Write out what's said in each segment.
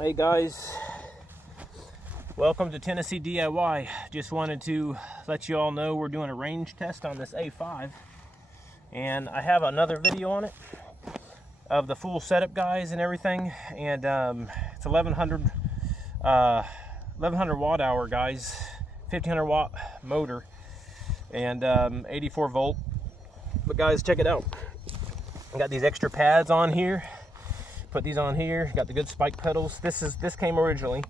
Hey guys, welcome to Tennessee DIY. Just wanted to let you all know we're doing a range test on this A5, and I have another video on it of the full setup, guys, and everything. And it's 1100 watt hour, guys, 1500 watt motor, and 84 volt. But guys, check it out. I got these extra pads on here. Put these on here. Got the good spike pedals. This came originally,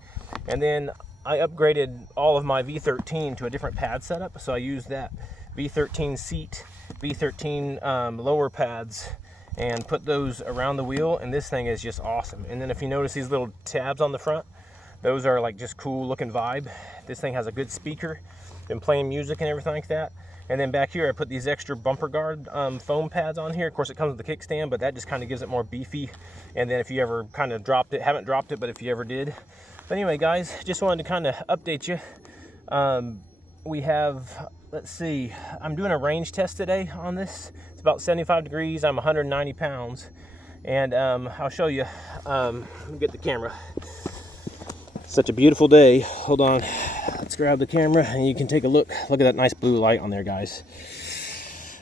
and then I upgraded all of my V13 to a different pad setup. So I used that V13 seat, V13 lower pads, and put those around the wheel. And this thing is just awesome. And then if you notice these little tabs on the front, those are like just cool looking vibe. This thing has a good speaker. Been playing music and everything like that. And then back here I put these extra bumper guard foam pads on here. Of course it comes with the kickstand, but that just kind of gives it more beefy. And then if you ever kind of dropped it, haven't dropped it, but if you ever did. But anyway guys, just wanted to kind of update you. We have, let's see, I'm doing a range test today on this. It's about 75 degrees, I'm 190 pounds. And I'll show you, let me get the camera. Such a beautiful day. Hold on, let's grab the camera and you can take a look. Look at that nice blue light on there, guys.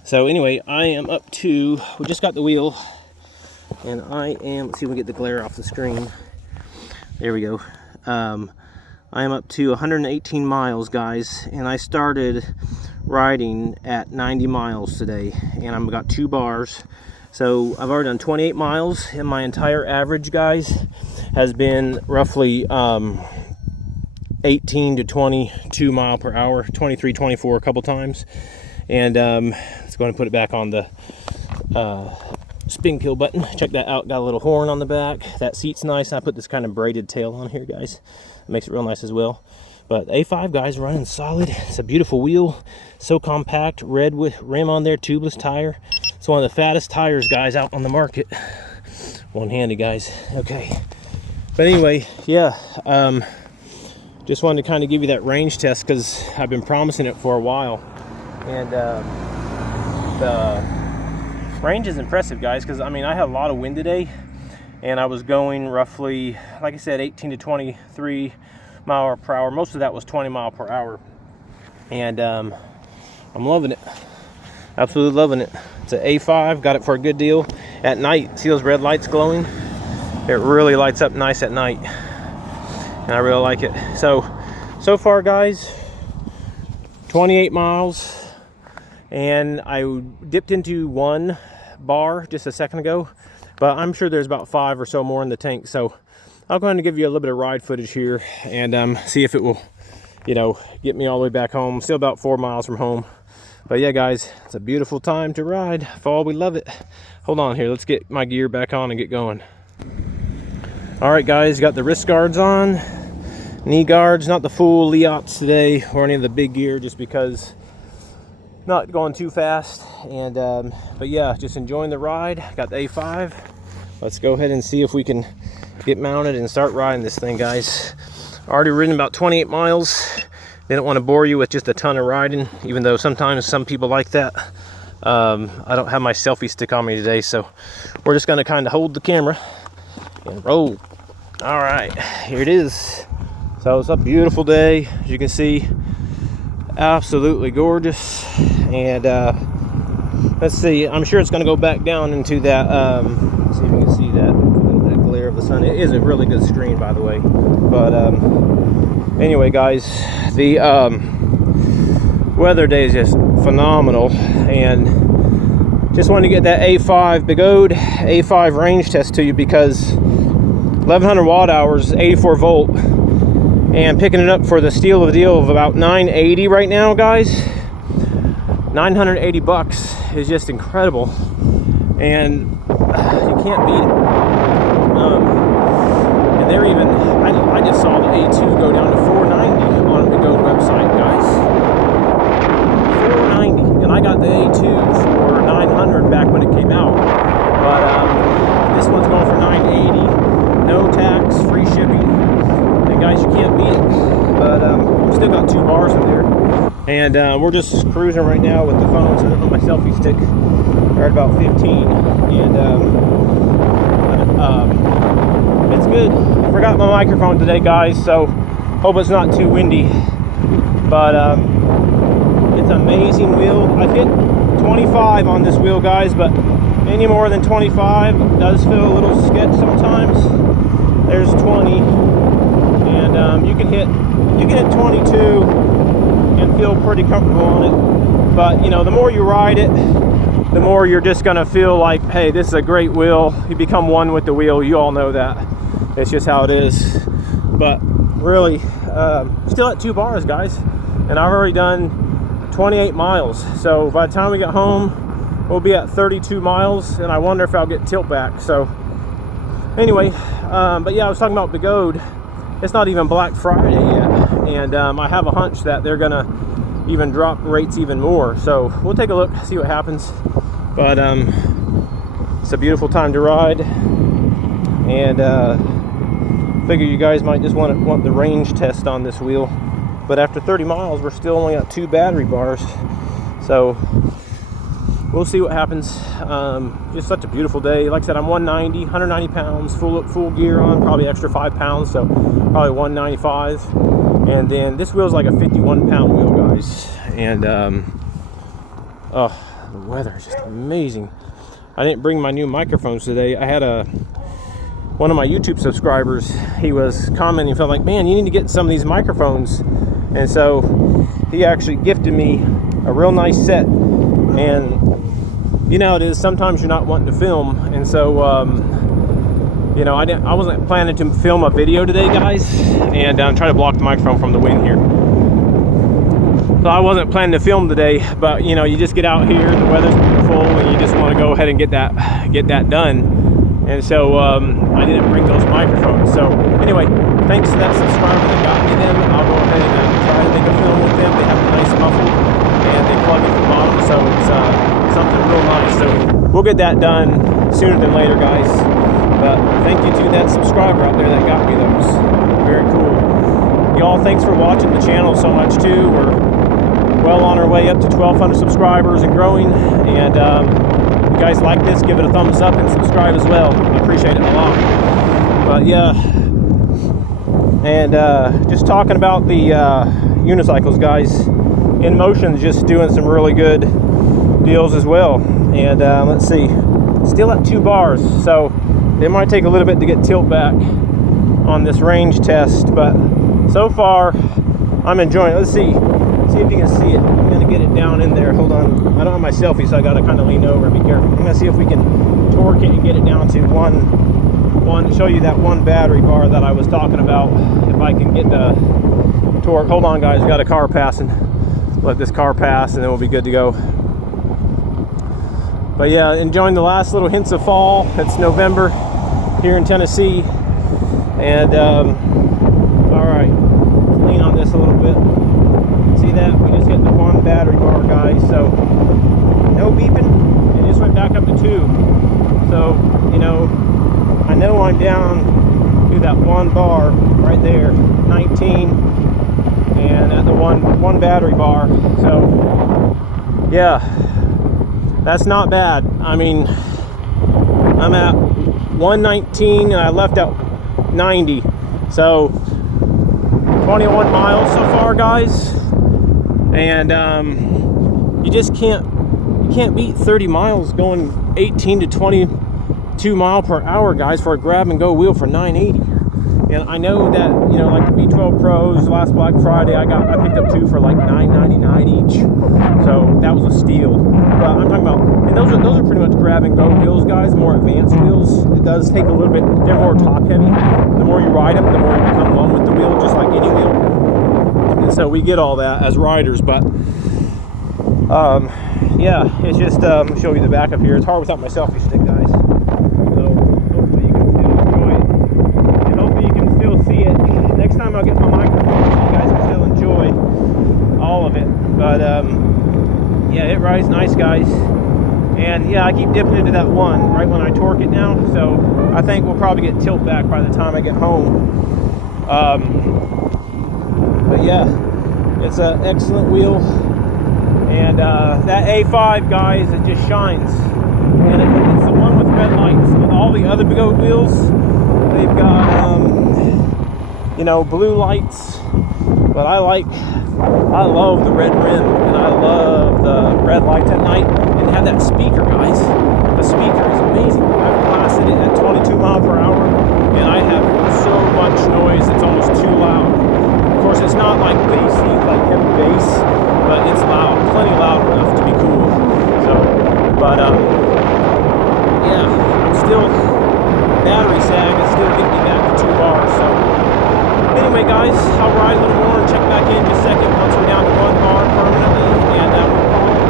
So anyway, I am up to, we just got the wheel, and I am, let's see if we get the glare off the screen. There we go. I am up to 118 miles, guys, and I started riding at 90 miles today, and I've got 2 bars. So I've already done 28 miles, and my entire average, guys, has been roughly 18 to 22 mile per hour, 23, 24 a couple times. And let's go ahead and put it back on the spin kill button. Check that out. Got a little horn on the back. That seat's nice. I put this kind of braided tail on here, guys. It makes it real nice as well. But A5, guys, running solid. It's a beautiful wheel. So compact. Red with rim on there. Tubeless tire. It's one of the fattest tires, guys, out on the market. One-handed, guys. Okay. But anyway, yeah. Just wanted to kind of give you that range test because I've been promising it for a while. And the range is impressive, guys, because I mean I had a lot of wind today, and I was going roughly, like I said, 18 to 23 mile per hour. Most of that was 20 mile per hour, and I'm loving it. Absolutely loving it. It's an A5. Got it for a good deal. At night, see those red lights glowing? It really lights up nice at night, and I really like it. So far, guys, 28 miles. And I dipped into 1 bar just a second ago, but I'm sure there's about 5 or so more in the tank. So I'll go ahead and give you a little bit of ride footage here and see if it will, get me all the way back home. Still about 4 miles from home. But yeah, guys, it's a beautiful time to ride. Fall, we love it. Hold on here. Let's get my gear back on and get going. All right, guys, got the wrist guards on, knee guards, not the full Leots today or any of the big gear, just because not going too fast. And but yeah, just enjoying the ride. Got the A5. Let's go ahead and see if we can get mounted and start riding this thing, guys. Already ridden about 28 miles. Didn't want to bore you with just a ton of riding, even though sometimes some people like that. I don't have my selfie stick on me today, so we're just going to kind of hold the camera and roll. All right, here it is. So it's a beautiful day, as you can see. Absolutely gorgeous. And let's see, I'm sure it's going to go back down into that, let's see if you can see that glare of the sun. It is a really good screen, by the way. But anyway, guys, the weather day is just phenomenal, and just wanted to get that A5 Begode A5 range test to you because 1100 watt hours, 84 volt, and picking it up for the steal of the deal of about $980 right now, guys. $980 is just incredible, and you can't beat it. And they're even, I just saw the A2 go down to $490 on the Begode website, guys. $490, and I got the A2 for $900 back when it came out, but this one's going for $980, no tax, free shipping. And guys, you can't beat it. But we still got 2 bars in there, and we're just cruising right now with the phone sitting on my selfie stick. We're at about 15, and it's good. I forgot forgot my microphone today, guys, so hope it's not too windy. But it's an amazing wheel. I've hit 25 on this wheel, guys, but any more than 25 does feel a little sketch sometimes. There's 20, and you can hit 22 and feel pretty comfortable on it. But you know, the more you ride it, the more you're just gonna feel like, hey, this is a great wheel. You become one with the wheel. You all know that. It's just how it is. But really, still at 2 bars, guys, and I've already done 28 miles. So by the time we get home, we'll be at 32 miles, and I wonder if I'll get tilt back. So anyway, but yeah, I was talking about Begode. It's not even Black Friday yet, and I have a hunch that they're gonna even drop rates even more. So we'll take a look, see what happens. But it's a beautiful time to ride, and figure you guys might just want the range test on this wheel. But after 30 miles, we're still only at 2 battery bars, so we'll see what happens. Just such a beautiful day. Like I said, I'm 190 pounds, full gear on, probably extra 5 pounds, so probably 195. And then this wheel's like a 51-pound wheel, guys. And oh, the weather is just amazing. I didn't bring my new microphones today. I had one of my YouTube subscribers, he was commenting, felt like, man, you need to get some of these microphones. And so he actually gifted me a real nice set. And you know, it is, sometimes you're not wanting to film, and so you know, I wasn't planning to film a video today, guys, and I'm trying to block the microphone from the wind here. So I wasn't planning to film today, but you know, you just get out here, the weather's beautiful, and you just want to go ahead and get that done. And so I didn't bring those microphones. So anyway, thanks to that subscriber that got me them. I'll go ahead and try to make a film with them. They have a nice muffle, and they plug into the bottom, so it's something real nice. So we'll get that done sooner than later, guys. But thank you to that subscriber out there that got me those. Very cool. Y'all, thanks for watching the channel so much too. We're well on our way up to 1,200 subscribers and growing. And if you guys like this, give it a thumbs up and subscribe as well. I appreciate it a lot. But yeah, and just talking about the unicycles, guys. In Motion's just doing some really good deals as well. And let's see, still at 2 bars, so it might take a little bit to get tilt back on this range test, but so far I'm enjoying it. Let's see if you can see it. I'm gonna get it down in there. Hold on, I don't have my selfie, so I gotta kind of lean over and be careful. I'm gonna see if we can torque it and get it down to one, show you that 1 battery bar that I was talking about. If I can get the torque. Hold on, guys, we got a car passing. Let this car pass and then we'll be good to go. But yeah, enjoying the last little hints of fall. It's November here in Tennessee. And all right, let's lean on this a little bit. See that? We just hit the 1 battery bar, guys. So no beeping. It just went back up to 2. So, you know I'm down to that 1 bar right there, 19. And at the one battery bar. So yeah, that's not bad. I mean, I'm at 119 and I left at 90, so 21 miles so far, guys. And you can't beat 30 miles going 18 to 22 mile per hour, guys, for a grab and go wheel for 980. And I know that, you know, like the V12 Pros, last Black Friday, I picked up 2 for like $9.99 each. So that was a steal. But I'm talking about, and those are pretty much grab and go wheels, guys, more advanced wheels. It does take a little bit, they're more top heavy. The more you ride them, the more you become one with the wheel, just like any wheel. And so we get all that as riders, but yeah, it's just show you the back up here. It's hard without my selfie stick, guys. So hopefully you can still enjoy it. And hopefully you can still see it. Next time I'll get my microphone so you guys can still enjoy all of it. But yeah, it rides nice, guys. And yeah, I keep dipping into that 1 right when I torque it now. So I think we'll probably get tilt back by the time I get home. But yeah, it's an excellent wheel. And that A5, guys, it just shines. And it's the one with red lights. With all the other Begode wheels, they've got you know, blue lights, but I love the red rim, and I love the red lights at night. And have that speaker, guys. The speaker is amazing. I've blasted it at 22 miles per hour, and I have so much noise it's almost too loud. Of course, it's not like bassy, like heavy bass, but it's loud, plenty loud enough to be cool. So, but yeah, I'm still, battery sag is still getting me back to 2 bars. So anyway, guys, I'll ride a little more and check back in just a second once we're down to 1 bar permanently. And of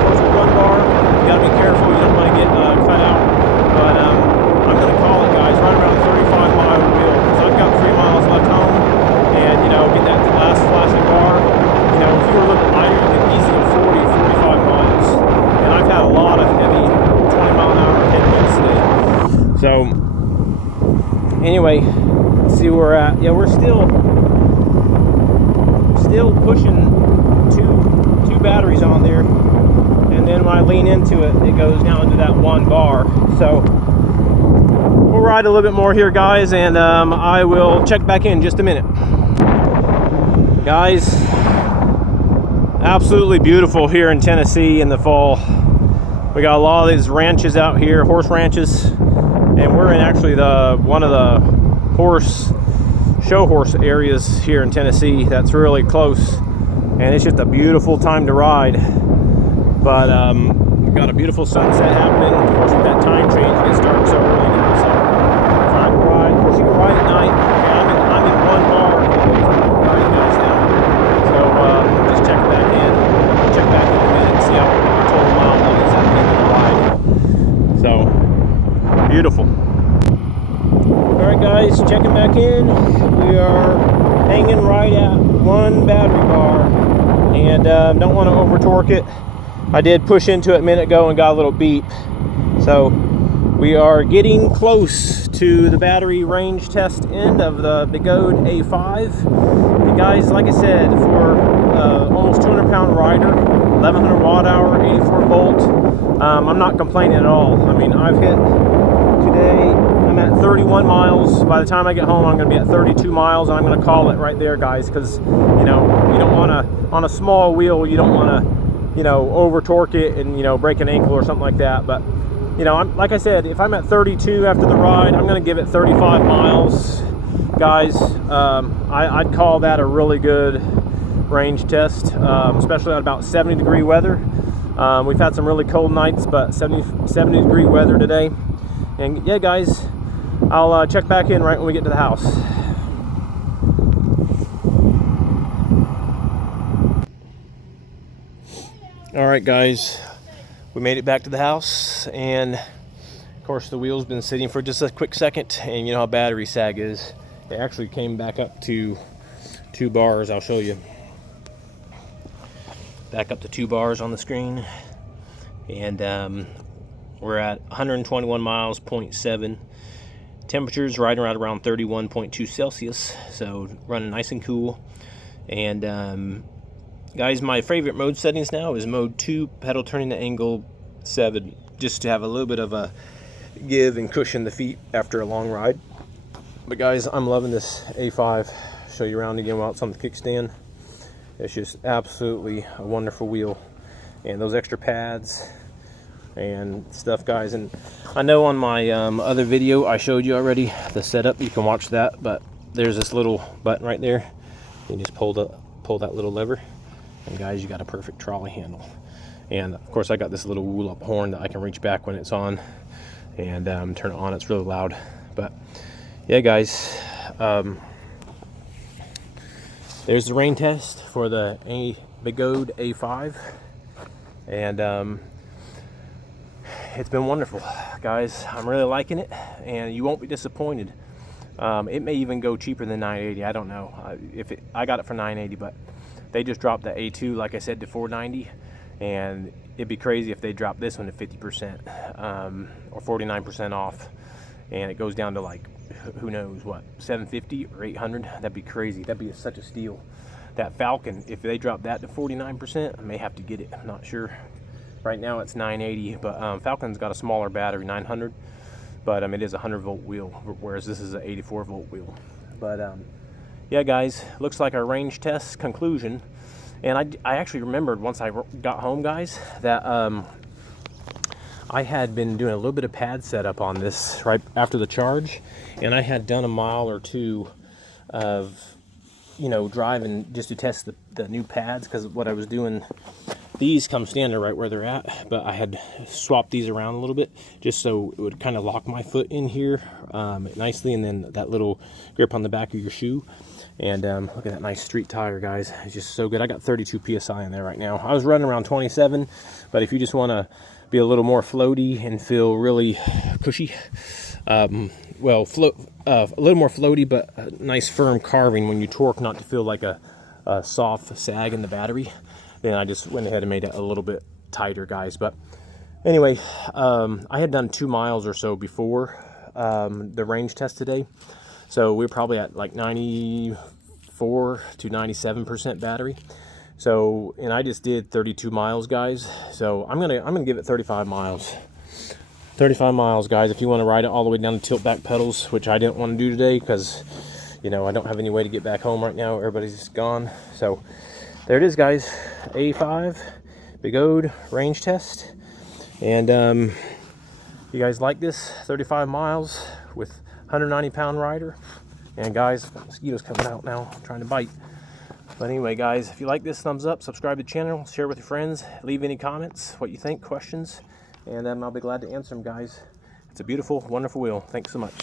course, with 1 bar, you gotta be careful. You don't want to get cut out. But I'm gonna call it, guys, right around 35-mile wheel, because I've got 3 miles left home. And you know, get that last flashing bar. You know, if you were a little lighter, you could easily 40, 45 miles. And I've had a lot of heavy 20-mile-an-hour headwinds today. So anyway, let's see where we're at. Yeah, we're still pushing two batteries on there, and then when I lean into it, it goes down to that 1 bar. So we'll ride a little bit more here, guys, and I will check back in just a minute. Guys, absolutely beautiful here in Tennessee in the fall. We got a lot of these ranches out here, horse ranches, and we're in actually one of the show horse areas here in Tennessee that's really close, and it's just a beautiful time to ride. But we've got a beautiful sunset happening. Of course, with that time change, it gets dark so early now, so trying to ride. Of course, you can ride at night. Okay, I'm in 1 bar riding guys now. So just check back in. I'll check back in a minute and see how our total mile is at the end of the ride. So beautiful. Alright, guys, checking back in. We are hanging right at 1 battery bar, and don't want to over torque it. I did push into it a minute ago and got a little beep. So we are getting close to the battery range test end of the Begode A5. And guys, like I said, for almost 200-pound rider, 1100 watt hour, 84 volt, I'm not complaining at all. I mean, I've hit today, I'm at 31 miles. By the time I get home, I'm going to be at 32 miles, and I'm going to call it right there, guys, because, you know, you don't want to, on a small wheel, you don't want to, you know, over torque it and, you know, break an ankle or something like that. But, you know, like I said, if I'm at 32 after the ride, I'm going to give it 35 miles, guys. I'd call that a really good range test, especially at about 70-degree weather. We've had some really cold nights, but 70-degree weather today. And yeah, guys, I'll check back in right when we get to the house. All right, guys, we made it back to the house, and of course the wheel's been sitting for just a quick second, and you know how battery sag is. It actually came back up to 2 bars. I'll show you. Back up to 2 bars on the screen, and we're at 121 miles, 0.7. Temperatures right around 31.2 Celsius, so running nice and cool. And guys, my favorite mode settings now is mode 2, pedal turning to angle 7, just to have a little bit of a give and cushion the feet after a long ride. But guys, I'm loving this A5. Show you around again while it's on the kickstand. It's just absolutely a wonderful wheel, and those extra pads and stuff, guys. And I know on my other video I showed you already the setup. You can watch that, but there's this little button right there. You just pull that little lever, and guys, you got a perfect trolley handle. And of course, I got this little wool up horn that I can reach back when it's on and turn it on. It's really loud. But yeah, guys, there's the rain test for the Begode A5, and it's been wonderful, guys. I'm really liking it, and you won't be disappointed. It may even go cheaper than 980. I don't know. I got it for 980, but they just dropped the A2, like I said, to 490, and it'd be crazy if they dropped this one to 50% or 49% off, and it goes down to, like, who knows what, 750 or 800. That'd be crazy. That'd be such a steal. That Falcon, if they drop that to 49%, I may have to get it. I'm not sure. Right now it's 980, but Falcon's got a smaller battery, 900, but it is a 100 volt wheel, whereas this is an 84 volt wheel. But yeah, guys, looks like our range test conclusion. And I actually remembered once I got home, guys, that I had been doing a little bit of pad setup on this right after the charge, and I had done a mile or two of, you know, driving just to test the new pads, because what I was doing, these come standard right where they're at, but I had swapped these around a little bit just so it would kind of lock my foot in here nicely, and then that little grip on the back of your shoe. And look at that nice street tire, guys. It's just so good. I got 32 psi in there right now. I was running around 27, but if you just want to be a little more floaty and feel really cushy, a little more floaty, but a nice firm carving when you torque, not to feel like a soft sag in the battery, then I just went ahead and made it a little bit tighter, guys. But anyway, I had done 2 miles or so before the range test today, so we're probably at like 94 to 97% battery. So, and I just did 32 miles, guys. So I'm gonna give it 35 miles. 35 miles, guys. If you want to ride it all the way down to tilt back pedals, which I didn't want to do today because, you know, I don't have any way to get back home right now. Everybody's gone. So there it is, guys. A5 Begode range test. And you guys like this 35 miles with 190-pound rider? And guys, mosquitoes coming out now trying to bite. But anyway, guys, if you like this, thumbs up, subscribe to the channel, share with your friends, leave any comments, what you think, questions, and I'll be glad to answer them, guys. It's a beautiful, wonderful wheel. Thanks so much.